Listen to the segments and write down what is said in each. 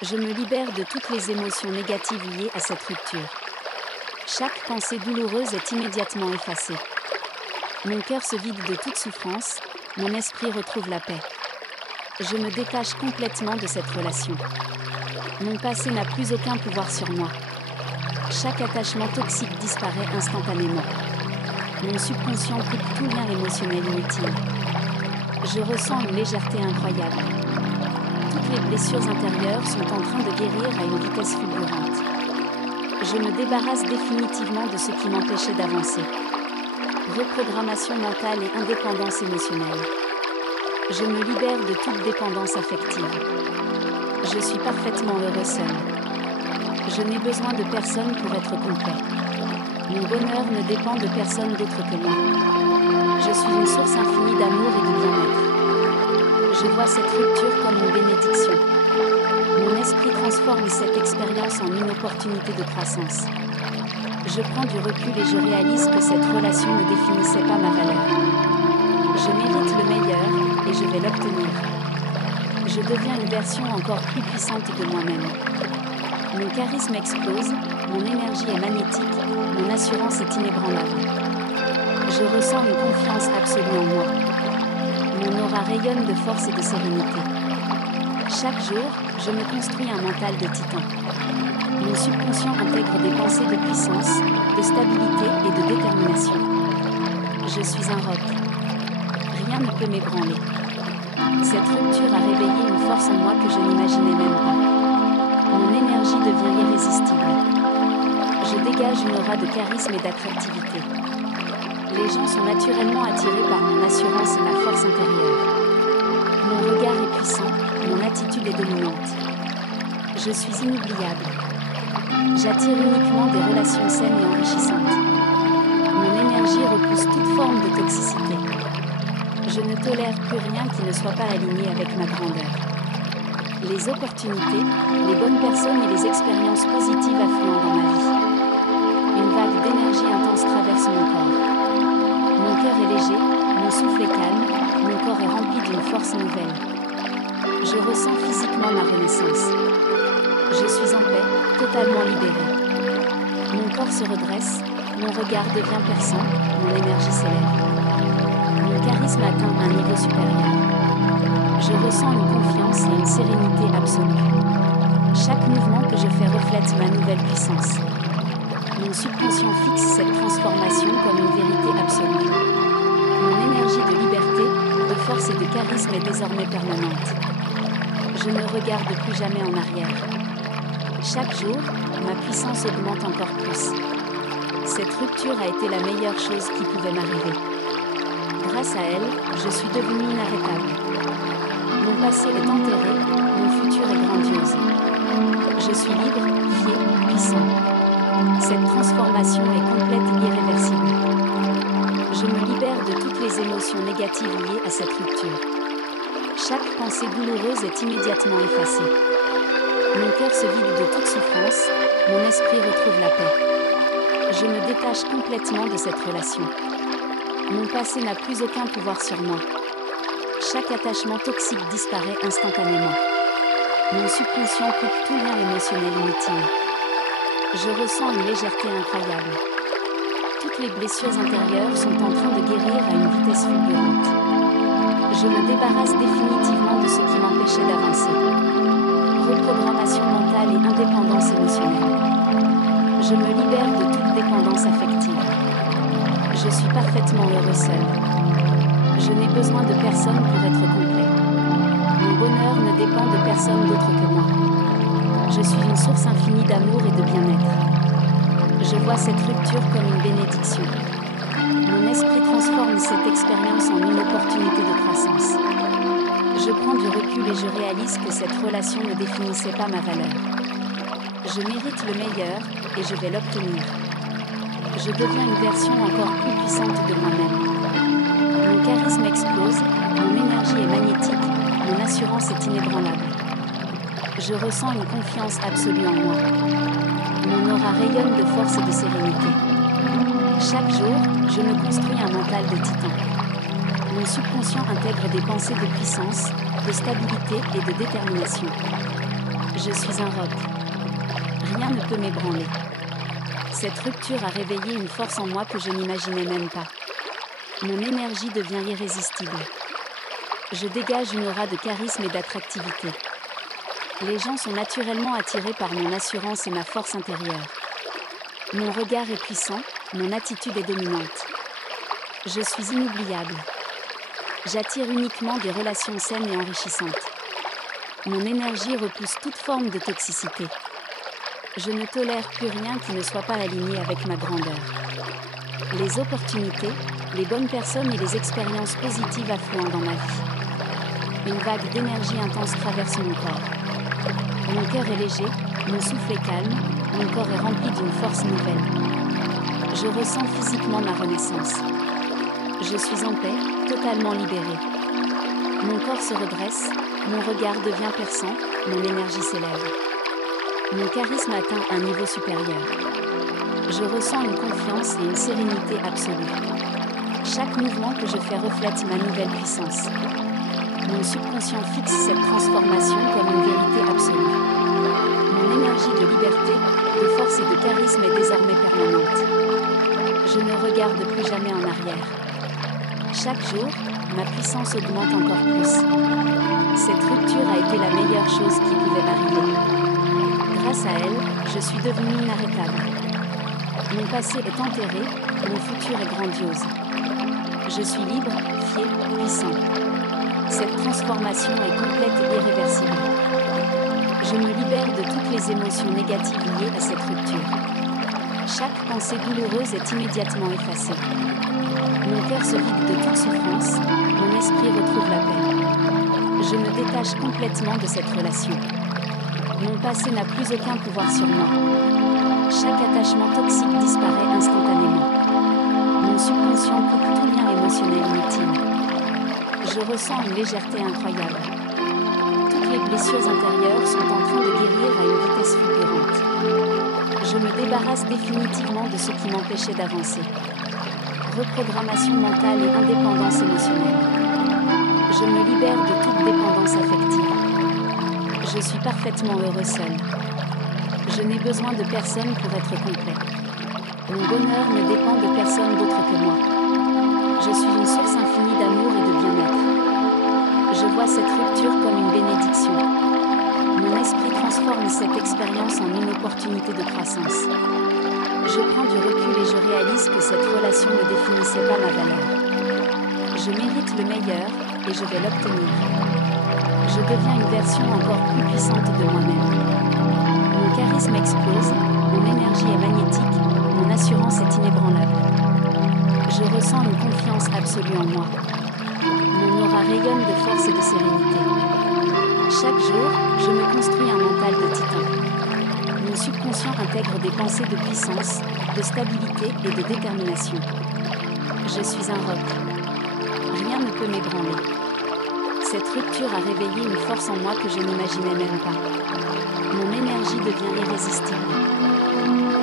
Je me libère de toutes les émotions négatives liées à cette rupture. Chaque pensée douloureuse est immédiatement effacée. Mon cœur se vide de toute souffrance, mon esprit retrouve la paix. Je me détache complètement de cette relation. Mon passé n'a plus aucun pouvoir sur moi. Chaque attachement toxique disparaît instantanément. Mon subconscient coupe tout lien émotionnel inutile. Je ressens une légèreté incroyable. Toutes les blessures intérieures sont en train de guérir à une vitesse fulgurante. Je me débarrasse définitivement de ce qui m'empêchait d'avancer. Reprogrammation mentale et indépendance émotionnelle. Je me libère de toute dépendance affective. Je suis parfaitement heureux seul. Je n'ai besoin de personne pour être complet. Mon bonheur ne dépend de personne d'autre que moi. Je suis une source infinie d'amour et de bien-être. Je vois cette rupture comme une bénédiction. Mon esprit transforme cette expérience en une opportunité de croissance. Je prends du recul et je réalise que cette relation ne définissait pas ma valeur. Je mérite le meilleur et je vais l'obtenir. Je deviens une version encore plus puissante de moi-même. Mon charisme explose, mon énergie est magnétique, mon assurance est inébranlable. Je ressens une confiance absolue en moi. Mon aura rayonne de force et de sérénité. Chaque jour, je me construis un mental de titan. Mon subconscient intègre des pensées de puissance, de stabilité et de détermination. Je suis un roc. Rien ne peut m'ébranler. Cette rupture a réveillé une force en moi que je n'imaginais même pas. Mon énergie devient irrésistible. Je dégage une aura de charisme et d'attractivité. Les gens sont naturellement attirés par mon assurance et ma force intérieure. Mon regard est puissant, mon attitude est dominante. Je suis inoubliable. J'attire uniquement des relations saines et enrichissantes. Mon énergie repousse toute forme de toxicité. Je ne tolère plus rien qui ne soit pas aligné avec ma grandeur. Les opportunités, les bonnes personnes et les expériences positives affluent dans ma vie. Une vague d'énergie intense traverse mon corps. Mon cœur est léger, mon souffle est calme, mon corps est rempli d'une force nouvelle. Je ressens physiquement ma renaissance. Je suis en paix, totalement libérée. Mon corps se redresse, mon regard devient perçant, mon énergie s'élève. Mon charisme atteint un niveau supérieur. Je ressens une confiance et une sérénité absolue. Chaque mouvement que je fais reflète ma nouvelle puissance. Mon subconscient fixe cette transformation comme une vérité absolue. Mon énergie de liberté, de force et de charisme est désormais permanente. Je ne regarde plus jamais en arrière. Chaque jour, ma puissance augmente encore plus. Cette rupture a été la meilleure chose qui pouvait m'arriver. Grâce à elle, je suis devenue inarrêtable. Mon passé est enterré, mon futur est grandiose. Je suis libre, fier, puissant. Cette transformation est complète et irréversible. Je me libère de toutes les émotions négatives liées à cette rupture. Chaque pensée douloureuse est immédiatement effacée. Mon cœur se vide de toute souffrance, mon esprit retrouve la paix. Je me détache complètement de cette relation. Mon passé n'a plus aucun pouvoir sur moi. Chaque attachement toxique disparaît instantanément. Mon subconscient coupe tout lien émotionnel inutile. Je ressens une légèreté incroyable. Toutes les blessures intérieures sont en train de guérir à une vitesse fulgurante. Je me débarrasse définitivement de ce qui m'empêchait d'avancer. Reprogrammation mentale et indépendance émotionnelle. Je me libère de toute dépendance affective. Je suis parfaitement heureux seul. Je n'ai besoin de personne pour être complet. Mon bonheur ne dépend de personne d'autre que moi. Je suis une source infinie d'amour et de bien-être. Je vois cette rupture comme une bénédiction. Mon esprit transforme cette expérience en une opportunité de croissance. Je prends du recul et je réalise que cette relation ne définissait pas ma valeur. Je mérite le meilleur et je vais l'obtenir. Je deviens une version encore plus puissante de moi-même. Mon charisme explose, mon énergie est magnétique, mon assurance est inébranlable. Je ressens une confiance absolue en moi. Mon aura rayonne de force et de sérénité. Chaque jour, je me construis un mental de titan. Mon subconscient intègre des pensées de puissance, de stabilité et de détermination. Je suis un roc. Rien ne peut m'ébranler. Cette rupture a réveillé une force en moi que je n'imaginais même pas. Mon énergie devient irrésistible. Je dégage une aura de charisme et d'attractivité. Les gens sont naturellement attirés par mon assurance et ma force intérieure. Mon regard est puissant, mon attitude est dominante. Je suis inoubliable. J'attire uniquement des relations saines et enrichissantes. Mon énergie repousse toute forme de toxicité. Je ne tolère plus rien qui ne soit pas aligné avec ma grandeur. Les opportunités, les bonnes personnes et les expériences positives affluent dans ma vie. Une vague d'énergie intense traverse mon corps. Mon cœur est léger, mon souffle est calme, mon corps est rempli d'une force nouvelle. Je ressens physiquement ma renaissance. Je suis en paix, totalement libérée. Mon corps se redresse, mon regard devient perçant, mon énergie s'élève. Mon charisme atteint un niveau supérieur. Je ressens une confiance et une sérénité absolue. Chaque mouvement que je fais reflète ma nouvelle puissance. Mon subconscient fixe cette transformation comme une vérité absolue. Mon énergie de liberté, de force et de charisme est désormais permanente. Je ne regarde plus jamais en arrière. Chaque jour, ma puissance augmente encore plus. Cette rupture a été la meilleure chose qui pouvait m'arriver. Grâce à elle, je suis devenue inarrêtable. Mon passé est enterré, mon futur est grandiose. Je suis libre, fier, puissant. Cette transformation est complète et irréversible. Je me libère de toutes les émotions négatives liées à cette rupture. Chaque pensée douloureuse est immédiatement effacée. Mon cœur se vide de toute souffrance, mon esprit retrouve la paix. Je me détache complètement de cette relation. Mon passé n'a plus aucun pouvoir sur moi. Chaque attachement toxique disparaît instantanément. Mon subconscient coupe tout lien émotionnel inutile. Je ressens une légèreté incroyable. Toutes les blessures intérieures sont en train de guérir à une vitesse fulgurante. Je me débarrasse définitivement de ce qui m'empêchait d'avancer. Reprogrammation mentale et indépendance émotionnelle. Je me libère de toute dépendance affective. Je suis parfaitement heureux seul. Je n'ai besoin de personne pour être complet. Mon bonheur ne dépend de personne d'autre que moi. Je suis une source infinie d'amour et de bien-être. Je vois cette rupture comme une bénédiction. Mon esprit transforme cette expérience en une opportunité de croissance. Je prends du recul et je réalise que cette relation ne définissait pas ma valeur. Je mérite le meilleur et je vais l'obtenir. Je deviens une version encore plus puissante de moi-même. Mon charisme explose, mon énergie est magnétique, mon assurance est inébranlable. Je ressens une confiance absolue en moi. Mon aura rayonne de force et de sérénité. Chaque jour, je me construis un mental de titan. Mon subconscient intègre des pensées de puissance, de stabilité et de détermination. Je suis un roc. Rien ne peut m'ébranler. Cette rupture a réveillé une force en moi que je n'imaginais même pas. Mon énergie devient irrésistible.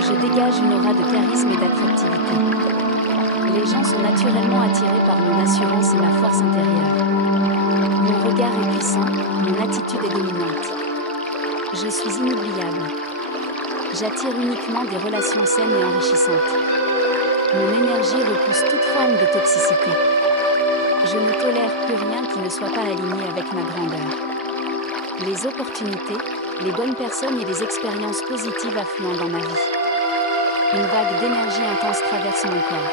Je dégage une aura de charisme et d'attractivité. Les gens sont naturellement attirés par mon assurance et ma force intérieure. Mon regard est puissant, mon attitude est dominante. Je suis inoubliable. J'attire uniquement des relations saines et enrichissantes. Mon énergie repousse toute forme de toxicité. Je ne tolère plus rien qui ne soit pas aligné avec ma grandeur. Les opportunités, les bonnes personnes et les expériences positives affluent dans ma vie. Une vague d'énergie intense traverse mon corps.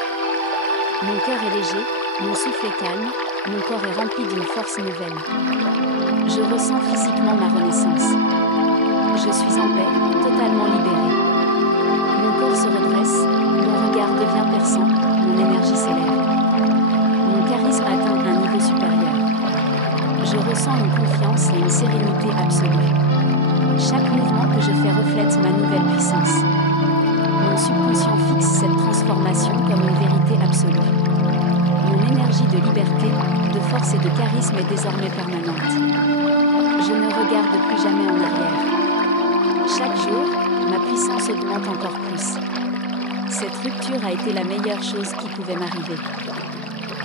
Mon cœur est léger, mon souffle est calme, mon corps est rempli d'une force nouvelle. Je ressens physiquement ma renaissance. Je suis en paix, totalement libérée. Mon corps se redresse, mon regard devient perçant, mon énergie s'élève. Mon charisme atteint un niveau supérieur. Je ressens une confiance et une sérénité absolue. Chaque mouvement que je fais reflète ma nouvelle puissance. Mon subconscient fixe cette transformation comme une vérité absolue. Mon énergie de liberté, de force et de charisme est désormais permanente. Je ne regarde plus jamais en arrière. Chaque jour, ma puissance augmente encore plus. Cette rupture a été la meilleure chose qui pouvait m'arriver.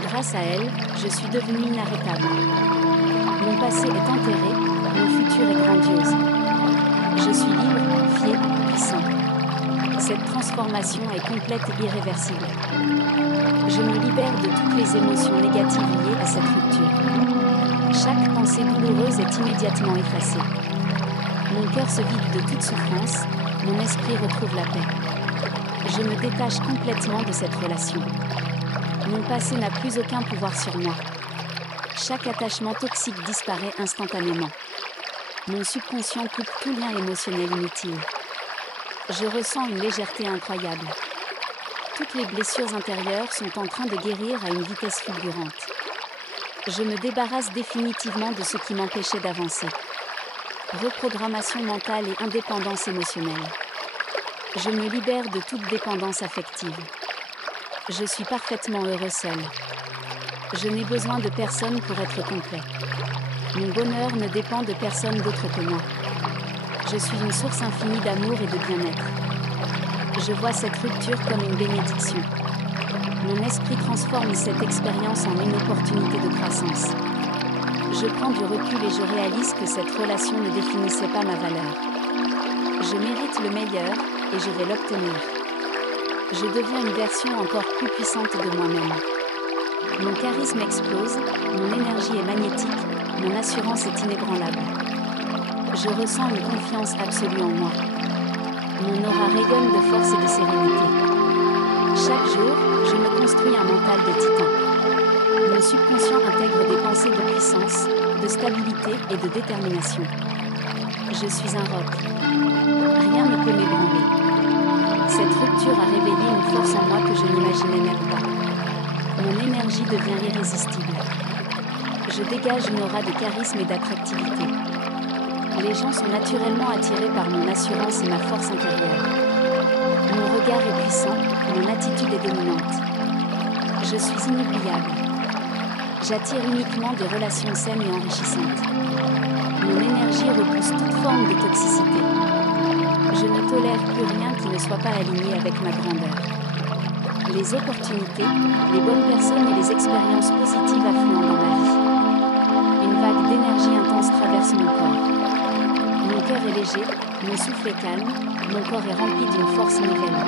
Grâce à elle, je suis devenue inarrêtable. Mon passé est enterré, mon futur est grandiose. Cette transformation est complète et irréversible. Je me libère de toutes les émotions négatives liées à cette rupture. Chaque pensée douloureuse est immédiatement effacée. Mon cœur se vide de toute souffrance, mon esprit retrouve la paix. Je me détache complètement de cette relation. Mon passé n'a plus aucun pouvoir sur moi. Chaque attachement toxique disparaît instantanément. Mon subconscient coupe tout lien émotionnel inutile. Je ressens une légèreté incroyable. Toutes les blessures intérieures sont en train de guérir à une vitesse fulgurante. Je me débarrasse définitivement de ce qui m'empêchait d'avancer. Reprogrammation mentale et indépendance émotionnelle. Je me libère de toute dépendance affective. Je suis parfaitement heureux seul. Je n'ai besoin de personne pour être complet. Mon bonheur ne dépend de personne d'autre que moi. Je suis une source infinie d'amour et de bien-être. Je vois cette rupture comme une bénédiction. Mon esprit transforme cette expérience en une opportunité de croissance. Je prends du recul et je réalise que cette relation ne définissait pas ma valeur. Je mérite le meilleur et je vais l'obtenir. Je deviens une version encore plus puissante de moi-même. Mon charisme explose, mon énergie est magnétique, mon assurance est inébranlable. Je ressens une confiance absolue en moi. Mon aura rayonne de force et de sérénité. Chaque jour, je me construis un mental de titan. Mon subconscient intègre des pensées de puissance, de stabilité et de détermination. Je suis un roc. Rien ne peut m'ébranler. Cette rupture a réveillé une force en moi que je n'imaginais même pas. Mon énergie devient irrésistible. Je dégage une aura de charisme et d'attractivité. Les gens sont naturellement attirés par mon assurance et ma force intérieure. Mon regard est puissant, mon attitude est dominante. Je suis inoubliable. J'attire uniquement des relations saines et enrichissantes. Mon énergie repousse toute forme de toxicité. Je ne tolère plus rien qui ne soit pas aligné avec ma grandeur. Les opportunités, les bonnes personnes et les expériences positives affluent dans ma vie. Une vague d'énergie intense traverse mon corps. Mon cœur est léger, mon souffle est calme, mon corps est rempli d'une force nouvelle.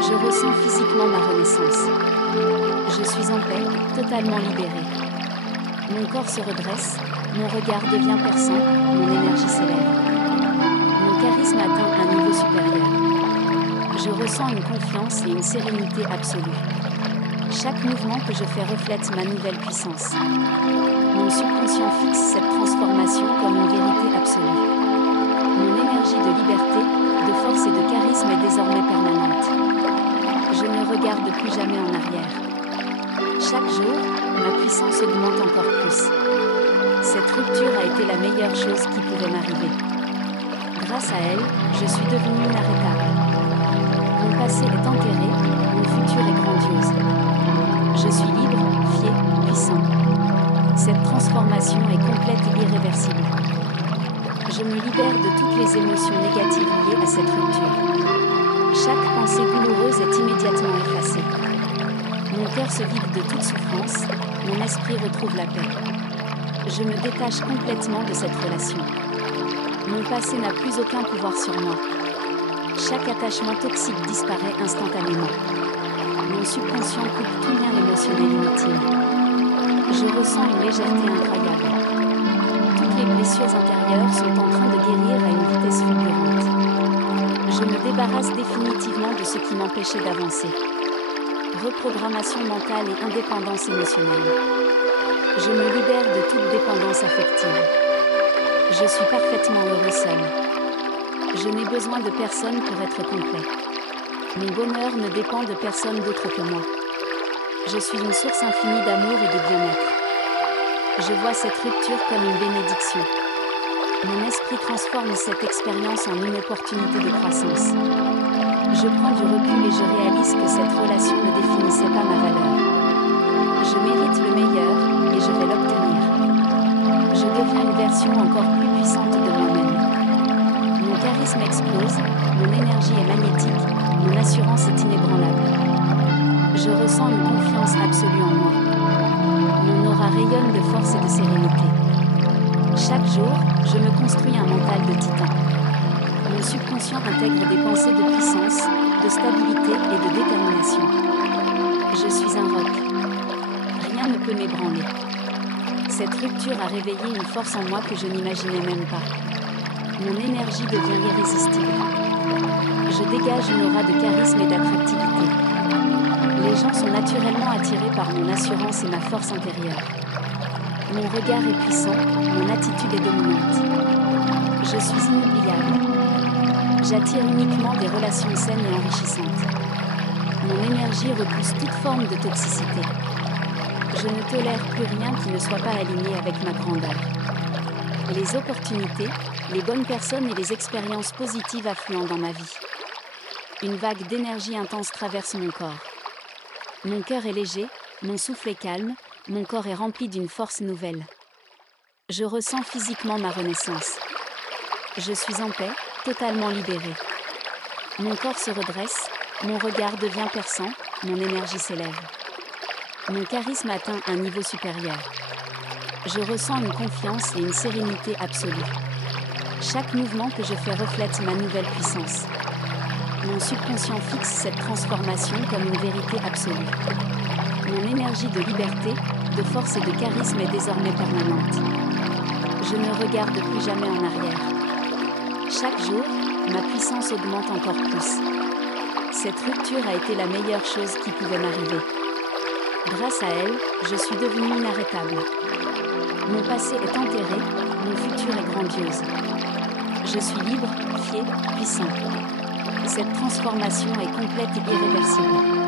Je ressens physiquement ma renaissance. Je suis en paix, totalement libérée. Mon corps se redresse, mon regard devient perçant, mon énergie s'élève. Mon charisme atteint un niveau supérieur. Je ressens une confiance et une sérénité absolue. Chaque mouvement que je fais reflète ma nouvelle puissance. Mon subconscient fixe cette transformation comme une vérité absolue. Mon énergie de liberté, de force et de charisme est désormais permanente. Je ne regarde plus jamais en arrière. Chaque jour, ma puissance augmente encore plus. Cette rupture a été la meilleure chose qui pouvait m'arriver. Grâce à elle, je suis devenue inarrêtable. Mon passé est enterré, mon futur est grandiose. Je suis libre, fier, puissant. Cette transformation est complète et irréversible. Je me libère de toutes les émotions négatives liées à cette rupture. Chaque pensée douloureuse est immédiatement effacée. Mon cœur se vide de toute souffrance, mon esprit retrouve la paix. Je me détache complètement de cette relation. Mon passé n'a plus aucun pouvoir sur moi. Chaque attachement toxique disparaît instantanément. Mon subconscient coupe tout lien émotionnel inutile. Je ressens une légèreté incroyable. Toutes les blessures intérieures sont en train de guérir à une vitesse fulgurante. Je me débarrasse définitivement de ce qui m'empêchait d'avancer. Reprogrammation mentale et indépendance émotionnelle. Je me libère de toute dépendance affective. Je suis parfaitement heureux seul. Je n'ai besoin de personne pour être complet. Mon bonheur ne dépend de personne d'autre que moi. Je suis une source infinie d'amour et de bien-être. Je vois cette rupture comme une bénédiction. Mon esprit transforme cette expérience en une opportunité de croissance. Je prends du recul et je réalise que cette relation ne définissait pas ma valeur. Je mérite le meilleur et je vais l'obtenir. Je deviens une version encore plus puissante de moi-même. Mon charisme explose, mon énergie est magnétique, mon assurance est inébranlable. Je ressens une confiance absolue en moi. Mon aura rayonne de force et de sérénité. Chaque jour, je me construis un mental de titan. Mon subconscient intègre des pensées de puissance, de stabilité et de détermination. Je suis un roc. Rien ne peut m'ébranler. Cette rupture a réveillé une force en moi que je n'imaginais même pas. Mon énergie devient irrésistible. Je dégage une aura de charisme et d'attractivité. Les gens sont naturellement attirés par mon assurance et ma force intérieure. Mon regard est puissant, mon attitude est dominante. Je suis inoubliable. J'attire uniquement des relations saines et enrichissantes. Mon énergie repousse toute forme de toxicité. Je ne tolère plus rien qui ne soit pas aligné avec ma grandeur. Les opportunités, les bonnes personnes et les expériences positives affluent dans ma vie. Une vague d'énergie intense traverse mon corps. Mon cœur est léger, mon souffle est calme, mon corps est rempli d'une force nouvelle. Je ressens physiquement ma renaissance. Je suis en paix, totalement libérée. Mon corps se redresse, mon regard devient perçant, mon énergie s'élève. Mon charisme atteint un niveau supérieur. Je ressens une confiance et une sérénité absolue. Chaque mouvement que je fais reflète ma nouvelle puissance. Mon subconscient fixe cette transformation comme une vérité absolue. Mon énergie de liberté, de force et de charisme est désormais permanente. Je ne regarde plus jamais en arrière. Chaque jour, ma puissance augmente encore plus. Cette rupture a été la meilleure chose qui pouvait m'arriver. Grâce à elle, je suis devenue inarrêtable. Mon passé est enterré, mon futur est grandiose. Je suis libre, fier, puissant. Cette transformation est complète et irréversible.